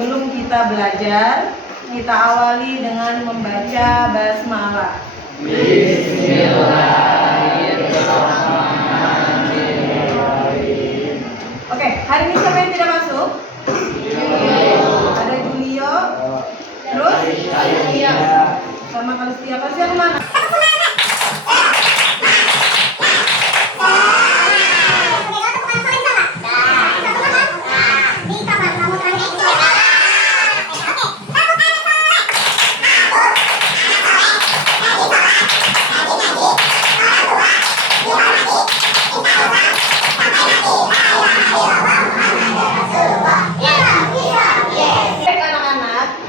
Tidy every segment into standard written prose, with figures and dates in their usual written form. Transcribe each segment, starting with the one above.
sebelum kita belajar, kita awali dengan membaca basmalah. Bismillahirrahmanirrahim. Oke, hari ini siapa yang tidak masuk? Ada Julio. Terus? Sama Kalistia. Kalistia kemana?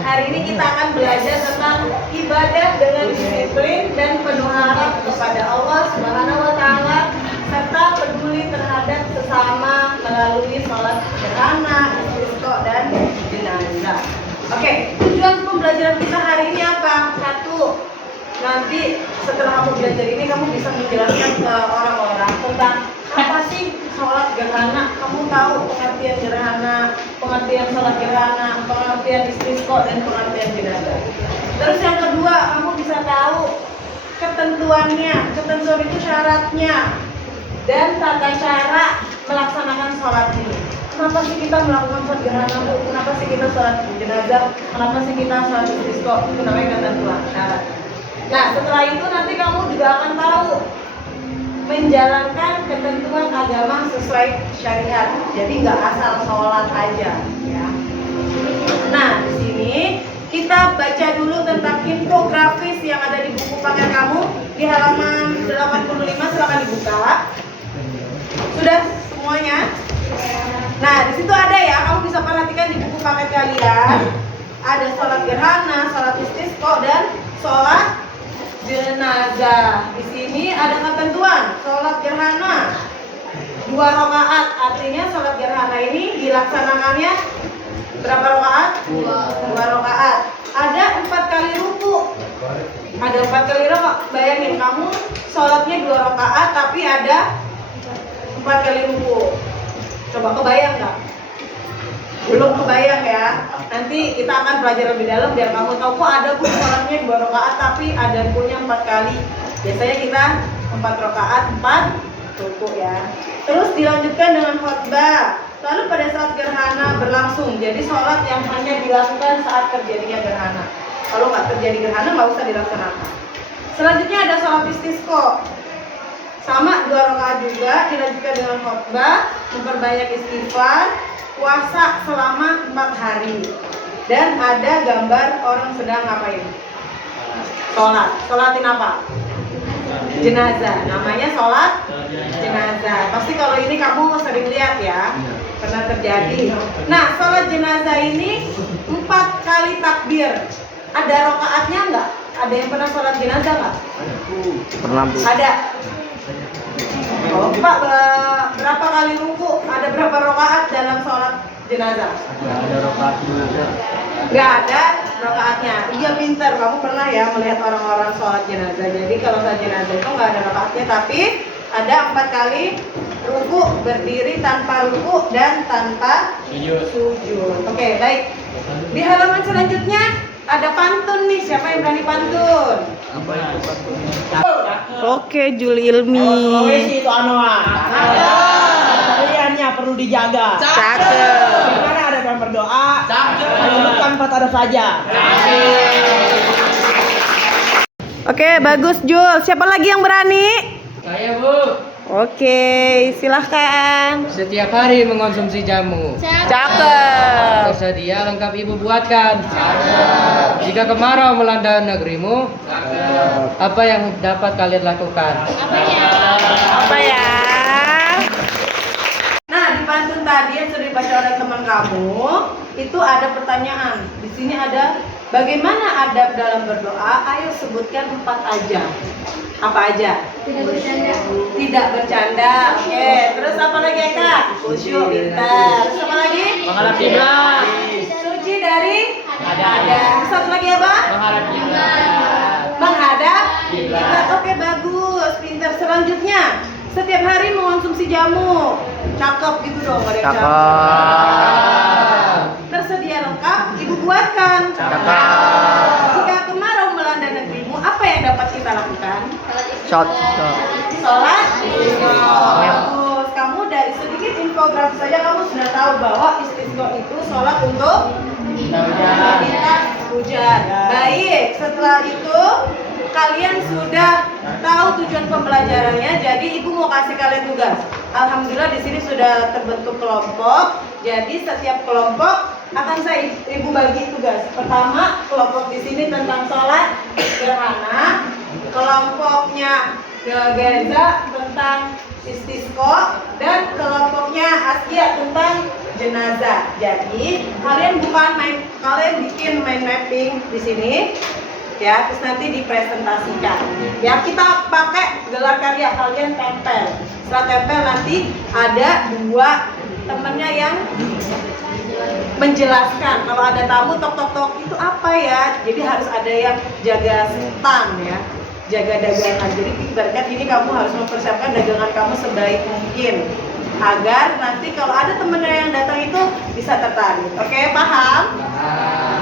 Hari ini kita akan belajar tentang ibadah dengan disiplin dan penuh harap kepada Allah Subhanahu wa Ta'ala, serta peduli terhadap sesama melalui sholat gerhana, istisqa dan jenazah. Oke, tujuan pembelajaran kita hari ini apa? Satu, nanti setelah kamu belajar ini kamu bisa menjelaskan ke orang-orang tentang apa sih sholat gerhana. Kamu tahu pengertian gerhana, pengertian sholat gerhana, pengertian istisqa dan pengertian jenazah. Terus yang kedua, kamu bisa tahu ketentuannya. Ketentuan itu syaratnya dan tata cara melaksanakan sholat ini. Kenapa sih kita melakukan sholat gerhana? Kenapa sih kita sholat jenazah? Kenapa sih kita sholat istisqa? Itu namanya ketentuan syarat. Nah, setelah itu nanti kamu juga akan tahu menjalankan ketentuan agama sesuai syariat. Jadi nggak asal sholat aja, ya. Nah, di sini kita baca dulu tentang infografis yang ada di buku paket kamu di halaman 85. Silakan dibuka. Sudah semuanya? Nah, di situ ada ya. Kamu bisa perhatikan di buku paket kalian. Ada sholat gerhana, sholat istisqa dan sholat jenazah. Di sini ada ketentuan sholat gerhana 2 rakaat. Artinya sholat gerhana ini dilaksanakannya berapa rakaat? 2 rakaat. Ada 4 kali ruku. Ada 4 kali rakaat. Bayangin kamu sholatnya 2 rakaat tapi ada 4 kali ruku. Coba kebayang nggak? Belum kebayang ya. Nanti kita akan belajar lebih dalam biar kamu tahu kok ada pun sholatnya 2 rakaat tapi ada punya 4 kali. Biasanya kita 4 rakaat 4 ruku ya. Terus dilanjutkan dengan khutbah. Lalu pada saat gerhana berlangsung, jadi sholat yang hanya dilakukan saat terjadinya gerhana. Kalau nggak terjadi gerhana nggak usah dilaksanakan. Selanjutnya ada sholat istisqa. Sama 2 rakaat juga, dilanjutkan dengan khutbah, memperbanyak istighfar, puasa selama 4 hari, dan ada gambar orang sedang ngapain? Sholat. Sholatin apa? Jenazah. Namanya sholat jenazah. Pasti kalau ini kamu sering lihat ya, pernah terjadi. Nah, sholat jenazah ini 4 kali takbir. Ada rokaatnya nggak? Ada yang pernah sholat jenazah nggak? Pernah, Bu. Ada. Oh, Pak, berapa kali ruku? Ada berapa rakaat dalam sholat jenazah? Nggak ada rokaat jenazah. Nggak ada rakaatnya. Iya, pintar. Kamu pernah ya melihat orang-orang sholat jenazah. Jadi kalau sholat jenazah itu nggak ada rakaatnya, tapi ada 4 kali ruku, berdiri tanpa ruku dan tanpa sujud. Oke, baik. Di halaman selanjutnya ada pantun nih. Siapa yang berani pantun? Apa itu pantun? Oke, Juli Ilmi. Itu anoa. Kaliannya perlu dijaga. Cakep. Karena ada yang berdoa. Bukan ada saja. Oke, bagus Jul. Siapa lagi yang berani? Saya, Bu. Oke, silahkan. Setiap hari mengonsumsi jamu. Cakep. Tersedia lengkap ibu buatkan. Jika kemarau melanda negerimu, apa yang dapat kalian lakukan? Apa ya? Nah, di pantun tadi yang sudah dibaca oleh teman kamu, itu ada pertanyaan. Di sini ada bagaimana adab dalam berdoa? Ayo sebutkan 4 aja. Apa aja? Tidak bercanda. Tidak bercanda. Oke, terus apa lagi Eka? Khusyuk, pintar. Terus apa lagi? Menghadap kiblat. Suci dari ada. Satu lagi apa? Menghadap kiblat. Menghadap kiblat. Oke, bagus, pintar. Selanjutnya, setiap hari mengonsumsi jamu. Cakep gitu dong, ada yang Cakep. Tersedia lengkap Cakep. Jika kemarau melanda negerimu, apa yang dapat kita lakukan? Shot. Sholat istisqa. Bagus. Kamu dari sedikit infografis saja kamu sudah tahu bahwa istisqa itu sholat untuk meminta hujan. Baik, setelah itu kalian sudah tahu tujuan pembelajarannya. Jadi ibu mau kasih kalian tugas. Alhamdulillah di sini sudah terbentuk kelompok. Jadi setiap kelompok akan ibu bagi tugas. Pertama, kelompok di sini tentang sholat gerhana. Kelompoknya Geza tentang istisqa dan kelompoknya Askia tentang jenazah. Jadi kalian bikin mind mapping di sini ya, terus nanti dipresentasikan. Ya, kita pakai gelar karya, kalian tempel. Setelah tempel nanti ada dua temennya yang menjelaskan. Kalau ada tamu tok itu apa ya? Jadi harus ada yang jaga stand ya, jaga dagangan. Jadi ibaratnya ini kamu harus mempersiapkan dagangan kamu sebaik mungkin agar nanti kalau ada temennya yang datang itu bisa tertarik. Oke, paham?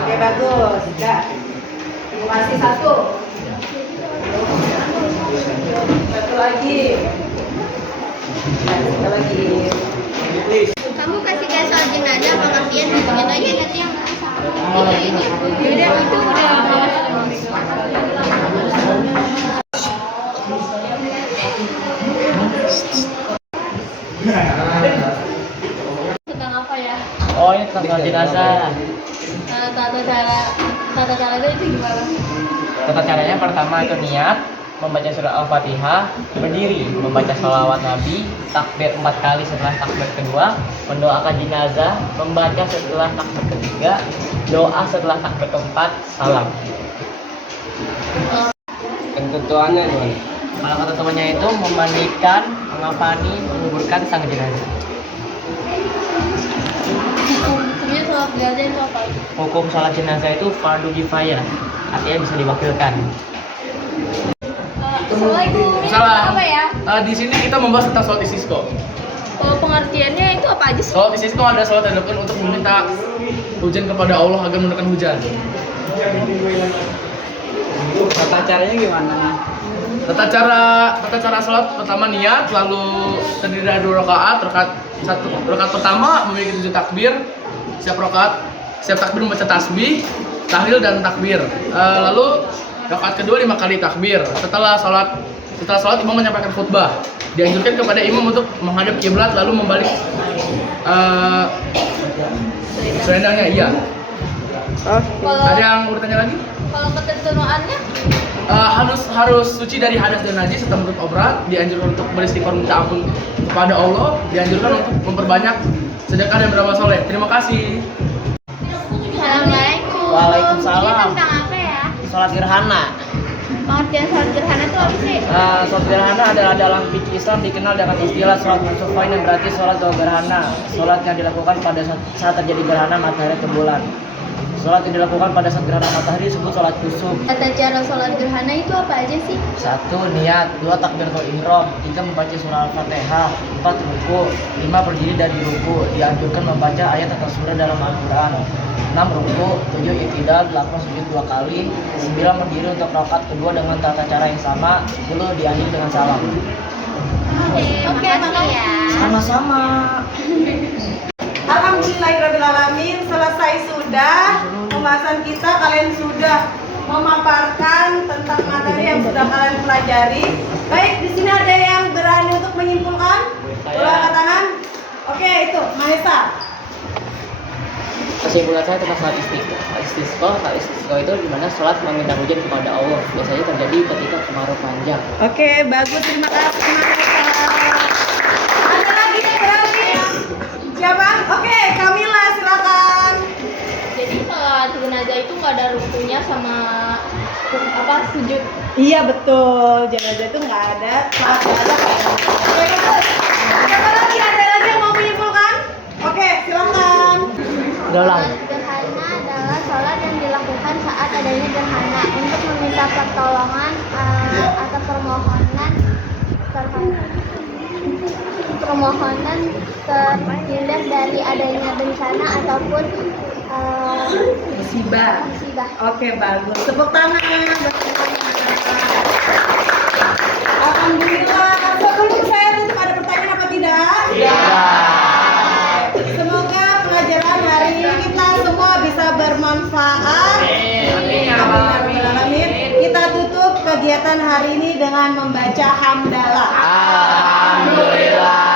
Oke, bagus. Udah. Terima kasih satu. Satu lagi. Satu lagi. Kamu kasih gak soal jenazah apa kasihan ditungguin aja nanti yang itu udah tentang apa ya? Oh, ini tentang jenazah. Tata cara itu gimana? Tata caranya pertama itu niat, membaca surah Al-Fatihah, berdiri, membaca sholawat Nabi, takbir 4 kali setelah takbir kedua, mendoakan jenazah, membaca setelah takbir ketiga, doa setelah takbir keempat, salam. Ketentuannya gimana? Kalau ketentuannya itu memandikan, mengapani, menguburkan sang jenazah. Hukumnya soal jenazah itu apa? Hukum sholat jenazah itu fardu kifayah, artinya bisa diwakilkan. Assalamualaikum. Ini Salam. apa ya? Di sini kita membahas tentang sholat istisqa. Pengertiannya itu apa aja sih? Sholat istisqa adalah sholat yang dilakukan untuk meminta hujan kepada Allah agar menurunkan hujan. Tata caranya gimana nih? Tata cara sholat pertama niat, lalu terdiri dari 2 rakaat. Rakaat pertama memiliki 7 takbir. Setiap takbir membaca tasbih, tahlil dan takbir. Lalu rakaat kedua 5 kali takbir. Setelah sholat imam menyampaikan khutbah. Dianjurkan kepada imam untuk menghadap kiblat lalu membalik selendangnya. Iya. Ada yang mau bertanya lagi? Kalau ketentuannya? Harus suci dari hadas dan najis serta menutup aurat. Dianjurkan untuk beristighfar minta ampun kepada Allah. Dianjurkan untuk memperbanyak sedekah dan beramal soleh. Terima kasih. Assalamualaikum. Waalaikumsalam. Ini tentang apa ya? Sholat gerhana. Pengertian sholat gerhana itu apa sih? Sholat gerhana adalah dalam fikih Islam dikenal dengan istilah sholat musufain yang berarti sholat gerhana. Sholat yang dilakukan pada saat terjadi gerhana matahari ke bulan. Sholat yang dilakukan pada saat gerhana matahari disebut sholat kusuf. Tata cara sholat gerhana itu apa aja sih? 1. Niat. 2. Takbiratul ihram. 3. Membaca surah Al-Fatihah. 4. Ruku. 5. Berdiri dari ruku. Dianjurkan membaca ayat atau surah dalam Al-Quran. 6. Ruku. 7. I'tidal. 8. Sujud 2 kali. 9. Berdiri untuk rakaat kedua dengan tata cara yang sama. 10. Diakhiri dengan salam. Oke, makasih ya. Sama-sama. Alhamdulillahirrahmanirrahim. Selesai sudah pembahasan kita. Kalian sudah memaparkan tentang materi yang sudah kalian pelajari. Baik, di sini ada yang berani untuk menyimpulkan? Boleh angkat tangan? Oke, itu Mahesa. Kesimpulan saya tentang sholat istisqa. Sholat istisqa itu dimana sholat meminta hujan kepada Allah. Biasanya terjadi ketika kemarau panjang. Oke, bagus. Terima kasih Mahesa. Ada lagi yang berani? Siapa? Oke, Kamila silakan. Jadi sholat jenazah itu nggak ada rukunya sama sujud. Iya betul, jenazah itu nggak ada sholat jenazah. Oke, bagus. Siapa lagi? Ada lagi yang mau menyimpulkan? Oke, silakan. Sholat gerhana adalah sholat yang dilakukan saat adanya gerhana untuk meminta pertolongan atau permohonan terhadap permohonan terhindar dari adanya bencana ataupun Musibah. musibah. Oke, bagus. Tepuk tangan. Alhamdulillah. Sebelum saya tutup, ada pertanyaan apa tidak? Semoga pelajaran hari ini kita semua bisa bermanfaat. Amin. Kita tutup kegiatan hari ini dengan membaca hamdalah. Alhamdulillah.